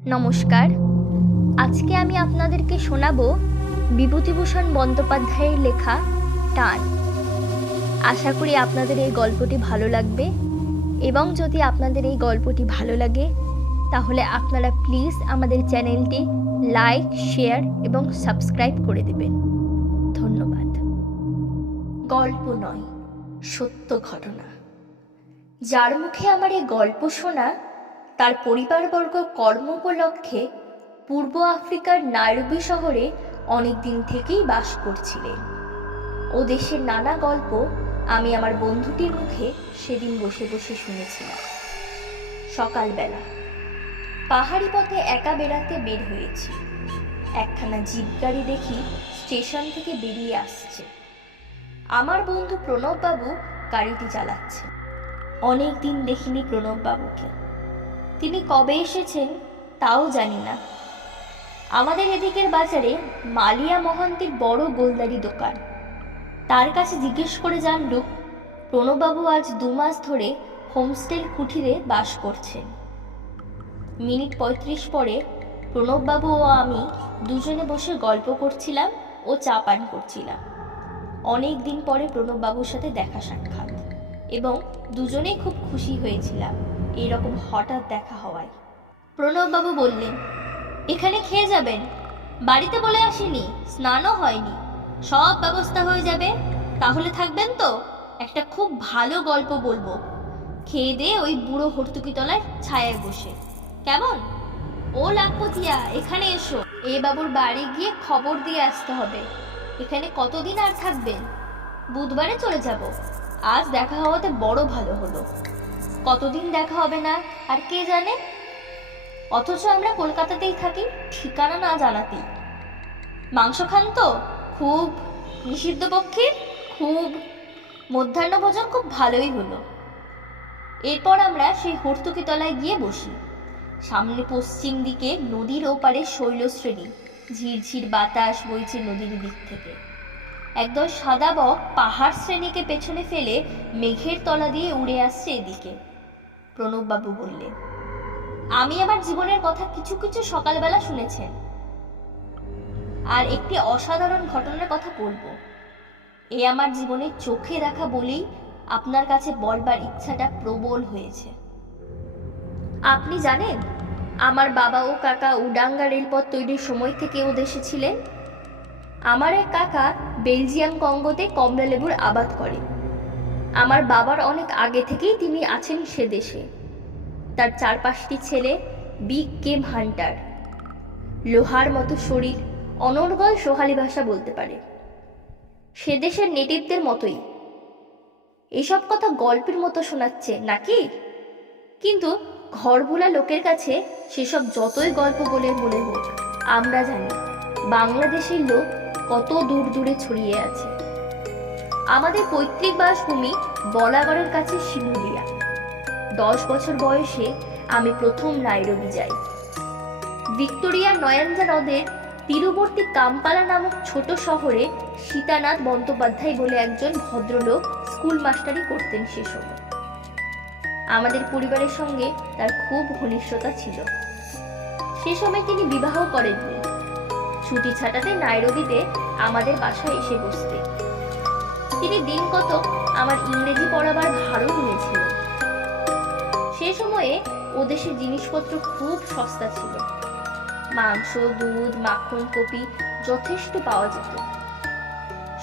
নমস্কার। আজকে আমি আপনাদেরকে শোনাবো বিভূতিভূষণ বন্দ্যোপাধ্যায়ের লেখা টান। আশা করি আপনাদের এই গল্পটি ভালো লাগবে, এবং যদি আপনাদের এই গল্পটি ভালো লাগে তাহলে আপনারা প্লিজ আমাদের চ্যানেলটি লাইক, শেয়ার এবং সাবস্ক্রাইব করে দেবেন। ধন্যবাদ। গল্প নয়, সত্য ঘটনা। যার মুখে আমার এই গল্প শোনা, তার পরিবারবর্গ কর্ম উপলক্ষে পূর্ব আফ্রিকার নাইরোবি শহরে অনেক দিন থেকেই বাস করছিলেন। ও দেশের নানা গল্প আমি আমার বন্ধুটির মুখে সেদিন বসে বসে শুনেছিলাম। সকালবেলা পাহাড়ি পথে একা বেড়াতে বের হয়েছি। একখানা জিপ গাড়ি দেখি স্টেশন থেকে বেরিয়ে আসছে। আমার বন্ধু প্রণববাবু গাড়িটি চালাচ্ছে। অনেক দিন দেখিনি প্রণববাবুকে। তিনি কবে এসেছেন তাও জানি না। আমাদের এদিকের বাজারে মালিয়া মহান্তির বড় গোলদারি দোকান। তার কাছে জিজ্ঞেস করে জানলুম প্রণববাবু আজ 2 মাস ধরে হোমস্টে কুঠিরে বাস করছেন। মিনিট 35 পরে প্রণববাবু ও আমি দুজনে বসে গল্প করছিলাম ও চা পান করছিলাম। অনেক দিন পরে প্রণববাবুর সাথে দেখা সাক্ষাৎ, এবং দুজনেই খুব খুশি হয়েছিলাম এইরকম হঠাৎ দেখা হওয়ায়। প্রণববাবু বললেন, এখানে খেয়ে যাবেন? বাড়িতে বলে আসেনি, স্নানও হয়নি, সব ব্যবস্থা হয়ে যাবে। তাহলে থাকবেন তো? একটা খুব ভালো গল্প বলবো, খেয়ে দিয়ে ওই বুড়ো হর্তুকি তলায় ছায়ায় বসে। কেমন? ও লাখপতিয়া, এখানে এসো। এ বাবুর বাড়ি গিয়ে খবর দিয়ে আসতে হবে। এখানে কতদিন আর থাকবেন? বুধবারে চলে যাব। আজ দেখা হওয়াতে বড় ভালো হলো। কতদিন দেখা হবে না আর কে জানে। অথচ আমরা কলকাতাতেই থাকি, ঠিকানা না জানাতেই। মাংস খান তো? খুব। নিষিদ্ধ পক্ষে? খুব। মধ্যাহ্ন ভোজন খুব ভালোই হলো। এরপর আমরা সেই হর্তুকি তলায় গিয়ে বসি। সামনে পশ্চিম দিকে নদীর ওপারে শৈলশ্রেণী, ঝিরঝির বাতাস বইছে নদীর দিক থেকে। একদল সাদা বক পাহাড় শ্রেণীকে পেছনে ফেলে মেঘের তলা দিয়ে উড়ে আসছে এদিকে। প্রণববাবু বললেন, আমি আমার জীবনের কথা কিছু কিছু সকালবেলা শুনেছেন, আর একটি অসাধারণ ঘটনার কথা বলবো। এ আমার জীবনের চোখে দেখা বলেই আপনার কাছে বলবার ইচ্ছাটা প্রবল হয়েছে। আপনি জানেন, আমার বাবা ও কাকা উডাঙ্গা রেলপথ তৈরির সময় থেকে ও দেশে ছিলেন। আমার এক কাকা বেলজিয়াম কঙ্গোতে কমলা লেবুর আবাদ করেন। আমার বাবার অনেক আগে থেকেই তিনি আছেন সে দেশে। তার 4-5টি ছেলে বিগ গেম হান্টার। লোহার মতো শরীর, অনর্গল সোহালি ভাষা বলতে পারে। সে দেশের নেটিভদের মতোই। এসব কথা গল্পের মতো শোনাচ্ছে নাকি? কিন্তু ঘরভোলা লোকের কাছে সেসব যতই গল্প বলে মনে হোক, আমরা জানি বাংলাদেশের লোক কত দূর দূরে ছড়িয়ে আছে। আমাদের পৈতৃক বাসভূমি বলাগড়ের কাছে শিমুলিয়া। 10 বছর বয়সে আমি প্রথম নাইরোবি যাই। ভিক্টোরিয়া নয়াঞ্জা নদের তীরবর্তী কাম্পালা নামক ছোট শহরে সীতানাথ বন্দ্যোপাধ্যায় বলে একজন ভদ্রলোক স্কুল মাস্টারি করতেন সে সময়। আমাদের পরিবারের সঙ্গে তার খুব ঘনিষ্ঠতা ছিল। সে সময় তিনি বিবাহ করেননি। ছুটি ছাটাতে নাইরোবিতে আমাদের বাসায় এসে বসতে। তিনি দিন কতক আমার ইংরেজি পড়াবার ভারও নিয়েছিলেন। সে সময়ে ও দেশের জিনিসপত্র খুব সস্তা ছিল। মাংস, দুধ, মাখন, কপি যথেষ্ট পাওয়া যেত।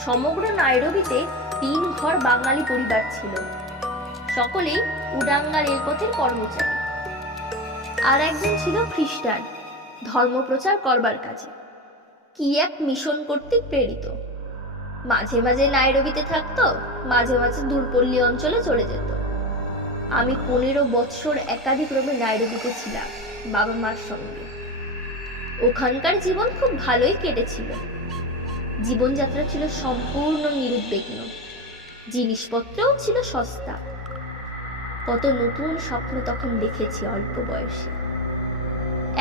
সমগ্র নাইরোবিতে 3 ঘর বাঙালি পরিবার ছিল। সকলেই উডাঙ্গা রেলপথের কর্মচারী। আর একজন ছিল খ্রিস্টান, ধর্মপ্রচার করবার কাজে। কি এক মিশন কর্তৃক প্রেরিত। মাঝে মাঝে নাইরোবিতে থাকতো, মাঝে মাঝে দূরপল্লী অঞ্চলে চলে যেত। আমি 15 বৎসর একাধিক্রমে নাইরোবিতে ছিলাম বাবা মার সঙ্গে। ওখানকার জীবন খুব ভালোই কেটেছিল। জীবনযাত্রা ছিল সম্পূর্ণ নিরুদ্বিগ্ন। জিনিসপত্রও ছিল সস্তা। কত নতুন স্বপ্ন তখন দেখেছি অল্প বয়সে।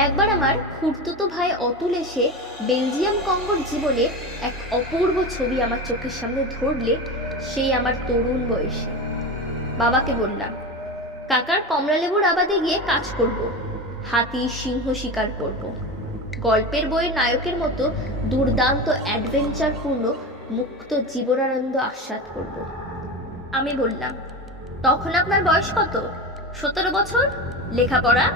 একবার আমার খুড়তুতো ভাই অতুল এসে বেলজিয়াম কঙ্গোর জীবনে এক অপূর্ব ছবি আমার চোখের সামনে ধরলে, সেই আমার তরুণ বয়সে। বাবাকে বললাম, কাকার কমলা লেবুর আবাদে গিয়ে কাজ করব। হাতি সিংহ শিকার করব। গল্পের বইয়ের নায়কের মতো দুর্দান্ত অ্যাডভেঞ্চারপূর্ণ মুক্ত জীবনানন্দ আস্বাদ করব। আমি বললাম, তখন আপনার বয়স কত? 17 বছর। লেখাপড়া?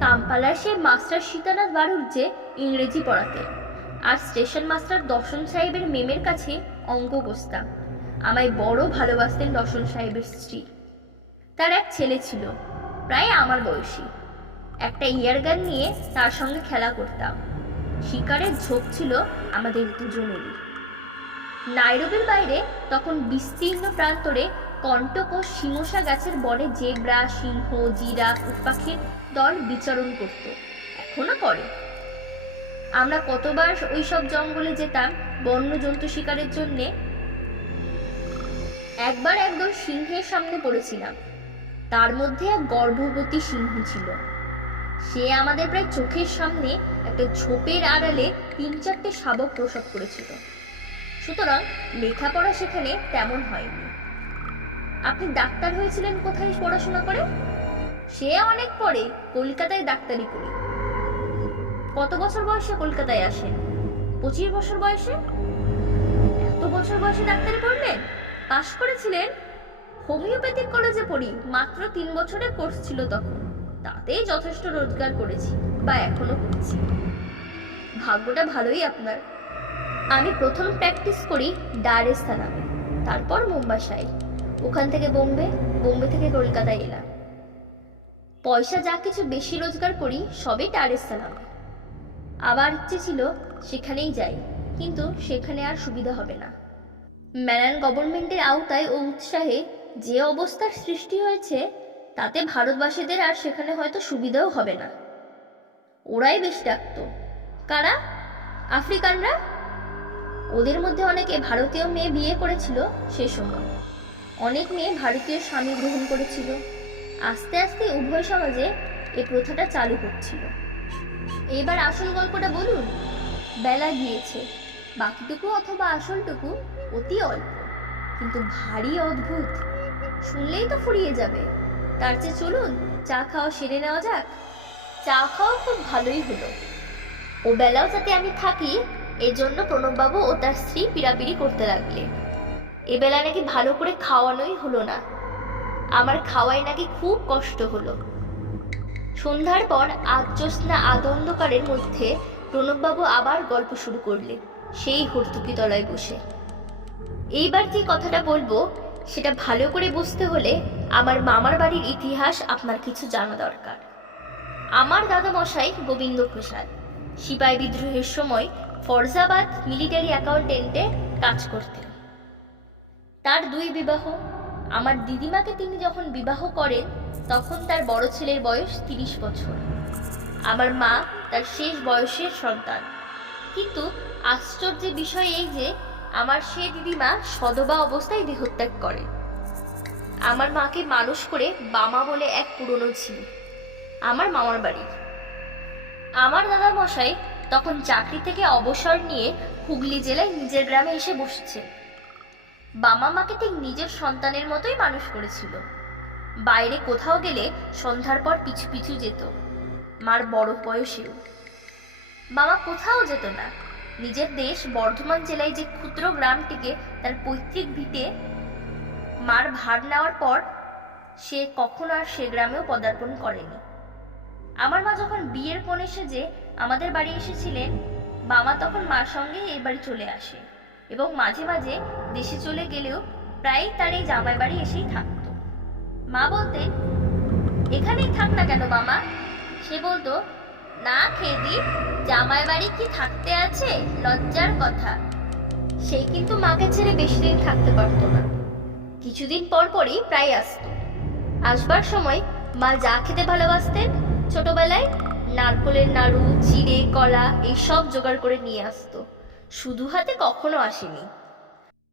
কামপালার সে মাস্টার সীতানাথ বাড়ুজ্জে ইংরেজি পড়াতে, আর স্টেশন মাস্টার দর্শন সাহেবের মেমের কাছে অঙ্ক কষতাম। আমায় বড় ভালোবাসতেন দর্শন সাহেবের স্ত্রী। তার এক ছেলে ছিল, প্রায় আমার বয়সী। একটা ইয়ারগান নিয়ে তার সঙ্গে খেলা করতাম। শিকারের ঝোঁক ছিল আমাদের দুজনেরই। নাইরোবির বাইরে তখন বিস্তীর্ণ প্রান্তরে কণ্টক ও শিমশা গাছের বনে জেব্রা, সিংহ, জিরাফ, উটপাখির দল বিচরণ করত, এখনো করে। আমরা কতবার ওইসব জঙ্গলে যেতাম বন্যজন্তু শিকারের জন্যে। একবার একদল সিংহের সামনে পড়েছিলাম। তার মধ্যে এক গর্ভবতী সিংহ ছিল। সে আমাদের প্রায় চোখের সামনে একটা ঝোপের আড়ালে 3-4টে শাবক প্রসব করেছিল। সুতরাং লেখাপড়া সেখানে তেমন হয়নি। আপনি ডাক্তার হয়েছিলেন কোথায় পড়াশোনা করে? সে অনেক পরে, কলকাতায় ডাক্তারি করি। কত বছর বয়সে কলকাতায় আসেন? 25 বছর বয়সে। এত বছর বয়সে ডাক্তারি করলেন? পাশ করেছিলেন? হোমিওপ্যাথিক কলেজে পড়ি, মাত্র 3 বছরের কোর্স ছিল তখন। তাতেই যথেষ্ট রোজগার করেছি, বা এখনো করছি। ভাগ্যটা ভালোই আপনার। আমি প্রথম প্র্যাকটিস করি ডার এস সালামে, তারপর মুম্বাসায়, ওখান থেকে বোম্বে, বোম্বে থেকে কলকাতায় এলাম। পয়সা যা কিছু বেশি রোজগার করি সবই ডার এস সালামে। আবার ইচ্ছে ছিল সেখানেই যাই, কিন্তু সেখানে আর সুবিধা হবে না। ম্যানান গভর্নমেন্টের আওতায় ও উৎসাহে যে অবস্থার সৃষ্টি হয়েছে, তাতে ভারতবাসীদের আর সেখানে হয়তো সুবিধাও হবে না। ওরাই বেশি ডাকতো। কারা? আফ্রিকানরা। ওদের মধ্যে অনেকে ভারতীয় মেয়ে বিয়ে করেছিল সে সময়। অনেক মেয়ে ভারতীয় স্বামী গ্রহণ করেছিল। আস্তে আস্তে উভয় সমাজে এ প্রথাটা চালু হচ্ছিল। এবার আসল গল্পটা বলুন। বেলা গিয়েছে। বাকিটুকু অথবা আসলটুকু অতি অল্প, কিন্তু ভারী অদ্ভুত। শুনলেই তো ফুরিয়ে যাবে। তার চেয়ে চলুন চা খাওয়া সেরে নেওয়া যাক। চা খাওয়া খুব ভালোই হলো। ও বেলাও যাতে আমি থাকি, এজন্য প্রণববাবু ও তার স্ত্রী পিড়াপিড়ি করতে লাগলে। এ বেলা নাকি ভালো করে খাওয়ানোই হলো না। আমার খাওয়াই নাকি খুব কষ্ট হলো। সন্ধ্যার পর আজ্যোৎস্না আদন্দকারের মধ্যে প্রণববাবু আবার গল্প শুরু করলেন, সেই হর্তুকি তলায় বসে। এইবার যে কথাটা বলবো সেটা ভালো করে বুঝতে হলে আমার মামার বাড়ির ইতিহাস আপনার কিছু জানা দরকার। আমার দাদামশাই গোবিন্দ প্রসাদ সিপাহী বিদ্রোহের সময় ফরজাবাদ মিলিটারি অ্যাকাউন্টেন্টে কাজ করতেন। তার 2 বিবাহ। আমার দিদিমাকে তিনি যখন বিবাহ করেন তখন তার বড় ছেলের বয়স 30 বছর। আমার মা তার শেষ বয়সের সন্তান। কিন্তু আশ্চর্যের বিষয় এই যে আমার সে দিদিমা সধবা অবস্থায় দেহত্যাগ করে। আমার মাকে মানুষ করে বামা বলে এক পুরনো ঝি, আমার মামার বাড়ির। আমার দাদা মশাই তখন চাকরি থেকে অবসর নিয়ে হুগলি জেলায় নিজের গ্রামে এসে বসেছে। বামা মাকে ঠিক নিজের সন্তানের মতোই মানুষ করেছিল। বাইরে কোথাও গেলে সন্ধ্যার পর পিছু পিছু যেত, মার বড় বয়সেও। বাবা কোথাও যেত না। নিজের দেশ বর্ধমান জেলায় যে ক্ষুদ্র গ্রামটিকে তার পৈতৃক ভিটে মার ভার নেওয়ার পর সে কখনো আর সে গ্রামেও পদার্পণ করেনি। আমার মা যখন বিয়ের কোণে সেজে আমাদের বাড়ি এসেছিলেন, বাবা তখন মার সঙ্গে এই বাড়ি চলে আসে এবং মাঝে মাঝে দেশে চলে গেলেও প্রায় তার এই জামাই বাড়ি এসেই থাকতো। মা বলতেন, এখানেই থাক না কেন মামা? সে বলতো, না খেদি, জামাই বাড়ি কি থাকতে আছে, লজ্জার কথা। সে কিন্তু মাকে ছেড়ে বেশি দিন থাকতে পারতো না। কিছুদিন পর পরই প্রায় আসতো। আসবার সময় মা যা খেতে ভালোবাসতেন ছোটবেলায়, নারকোলের নাড়ু, চিড়ে, কলা এইসব জোগাড় করে নিয়ে আসতো। শুধু হাতে কখনো আসেনি।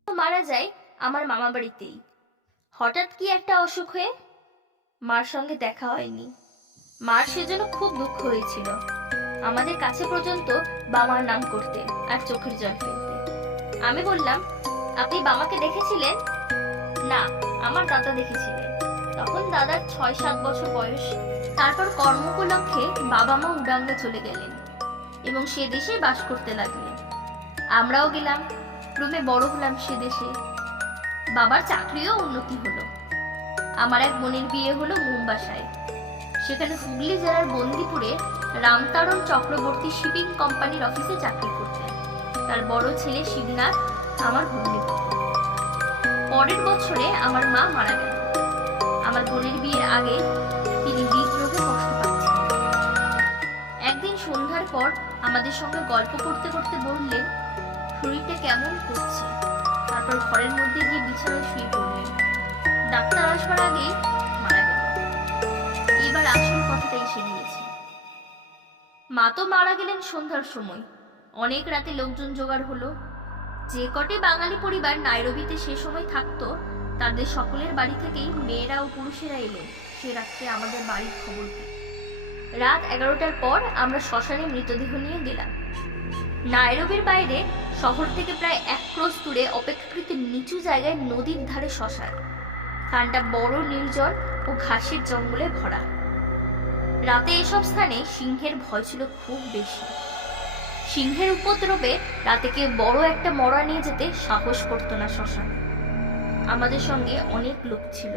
মারা যায় আমার মামা বাড়িতেই। হঠাৎ কি একটা অসুখ হয়ে মার সঙ্গে দেখা হয়নি। মার সেজন্য খুব দুঃখ হয়েছিল। আমাদের কাছে পর্যন্ত বাবার নাম করতেন আর চোখের জল ফেলতেন। আমি বললাম, আপনি বাবাকে দেখেছিলেন? না, আমার দাদা দেখেছিলেন। তখন দাদার 6-7 বছর বয়স। তারপর কর্ম উপলক্ষে বাবা মা উগান্ডা চলে গেলেন এবং সে দেশে বাস করতে লাগলেন। আমরাও গেলাম, ক্রমে বড় হলাম সে দেশে। বাবার চাকরিও উন্নতি হলো। আমার এক বোনের বিয়ে হলো মুম্বাসায়। সেখানে হুগলি জেলার বন্দিপুরে রামতারণ চক্রবর্তী শিপিং কোম্পানির অফিসে চাকরি করতেন। তার বড় ছেলে শিবনাথ আমার ভগ্নিপতি। পরের বছরে আমার মা মারা গেল। আমার বোনের বিয়ের আগে তিনি হৃদরোগে কষ্ট পাচ্ছিলেন। একদিন সন্ধ্যার পর আমাদের সঙ্গে গল্প করতে করতে বললেন শরীরটা কেমন করছে। তারপর ঘরের মধ্যে গিয়ে বিছানায় শুয়ে পড়লেন। ডাক্তার আসবার আগেই মারা গেল। এবার আসল কথাটা এসে গিয়েছে। মা তো মারা গেলেন সন্ধ্যার সময়। অনেক রাতে লোকজন জোগাড় হলো। যে কটি বাঙালি পরিবার নাইরোবিতে সে সময় থাকতো তাদের সকলের বাড়ি থেকেই মেয়েরা ও পুরুষেরা এলেন সে রাত্রে আমাদের বাড়ির খবর পেয়ে। রাত 11টার পর আমরা শ্মশানে মৃতদেহ নিয়ে গেলাম। নাইরোবির বাইরে শহর থেকে প্রায় 1 ক্রোশ দূরে অপেক্ষাকৃত নিচু জায়গায় নদীর ধারে শ্মশান। স্থানটা বড় নির্জন ও ঘাসের জঙ্গলে ভরা। রাতে এসব স্থানে সিংহের ভয় ছিল খুব বেশি। সিংহের উপদ্রবে রাতে কেউ বড় একটা মরা নিয়ে যেতে সাহস করতো না শ্মশানে। আমাদের সঙ্গে অনেক লোক ছিল।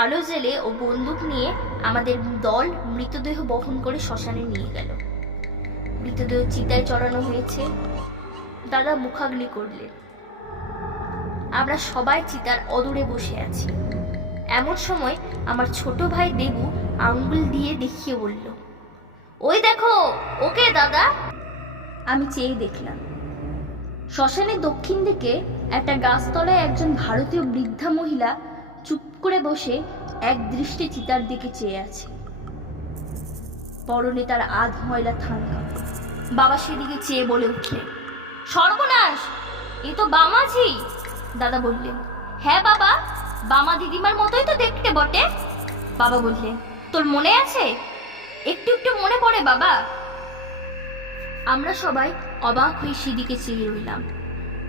আলো জেলে ও বন্দুক নিয়ে আমাদের দল মৃতদেহ বহন করে শ্মশানে নিয়ে গেল। মৃতদেহ চিতায় চড়ানো হয়েছে। দাদা মুখাগ্নি করলেন। আমরা সবাই চিতার অদূরে বসে আছি। এমন সময় আমার ছোট ভাই দেবু আঙ্গুল দিয়ে দেখিয়ে বলল, ওই দেখো, ওকে দাদা। আমি চেয়ে দেখলাম। শ্মশানের দক্ষিণ দিকে একটা গাছতলায় একজন ভারতীয় বৃদ্ধা মহিলা চুপ করে বসে এক দৃষ্টি চিতার দিকে চেয়ে আছে। পরনে তার আধ ময়লা থাঙ্গা। বাবা সেদিকে চেয়ে বলে উঠলেন, সর্বনাশ, এ তো বামাঝি। দাদা বললেন, হ্যাঁ বাবা, বামা দিদিমার মতোই তো দেখতে বটে। বাবা বললেন, তোর মনে আছে? একটু একটু মনে পড়ে বাবা। আমরা সবাই অবাক হয়ে সেদিকে চেয়ে রইলাম।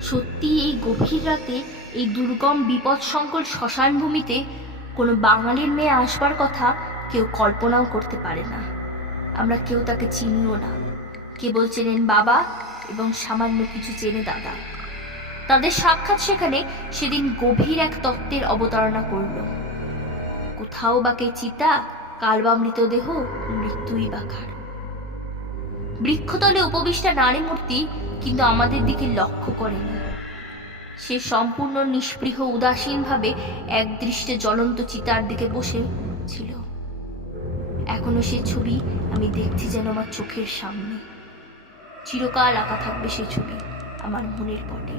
সত্যি এই গভীর রাতে এই দুর্গম বিপদসংকুল শ্মশান ভূমিতে কোনো বাঙালির মেয়ে আসবার কথা কেউ কল্পনাও করতে পারে না। আমরা কেউ তাকে চিনিও না। কেবল চেনেন বাবা এবং সামান্য কিছু চেনে দাদা। তাদের সাক্ষাৎ সেখানে সেদিন গভীর এক তত্ত্বের অবতারণা করল। কোথাও বা কে চিতা, কাল বা মৃতদেহ, মৃত্যুই বা কার। বৃক্ষতলে উপবিষ্টা নারী মূর্তি কিন্তু আমাদের দিকে লক্ষ্য করেনি। সে সম্পূর্ণ নিষ্পৃহ উদাসীনভাবে এক দৃষ্টে জ্বলন্ত চিতার দিকে বসে ছিল। এখনো সে ছবি আমি দেখছি যেন আমার চোখের সামনে। চিরকাল আঁকা থাকবে সে ছবি আমার মনের পটে।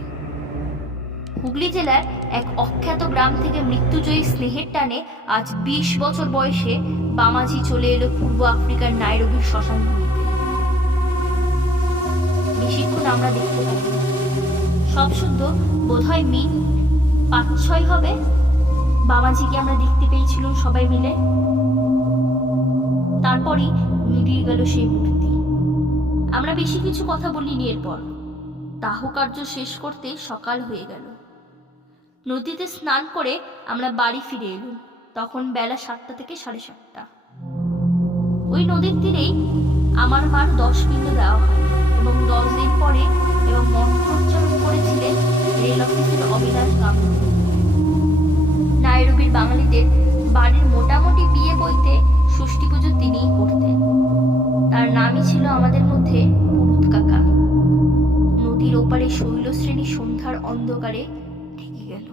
হুগলি জেলার এক অখ্যাত গ্রাম থেকে মৃত্যুজয়ী স্নেহের টানে আজ 20 বছর বয়সে বামাজি চলে এলো পূর্ব আফ্রিকার নাইরোবির শ্মশান ভূমিতে। বেশিক্ষণ আমরা দেখতে পাই। সব শুদ্ধ বোধহয় মিনিট 5-6 হবে বামাজিকে আমরা দেখতে পেয়েছিলাম সবাই মিলে। তারপরই মিলিয়ে গেল সেই মূর্তি। আমরা বেশি কিছু কথা বলিনি। এরপর দাহ কার্য শেষ করতে সকাল হয়ে গেল। নদীতে স্নান করে আমরা বাড়ি ফিরে এলুম। তখন বেলা 7টা থেকে 7:30। ওই নদীর তীরেই আমার মার 10 পিণ্ড দেওয়া হয় এবং 10 দিন পরে এবং মন্ত্রোচ্চারণ করেছিলেন রেল অফিসের অবিনাশ গাঙ্গুলি। নাইরোবির বাঙালিদের বাড়ির মোটামুটি বিয়ে বইতে ষষ্ঠী পুজো তিনিই করতেন। তার নামই ছিল আমাদের মধ্যে পুরুত কাকা। নদীর ওপারে শৈলশ্রেণী সন্ধ্যার অন্ধকারে ঠেকে গেল।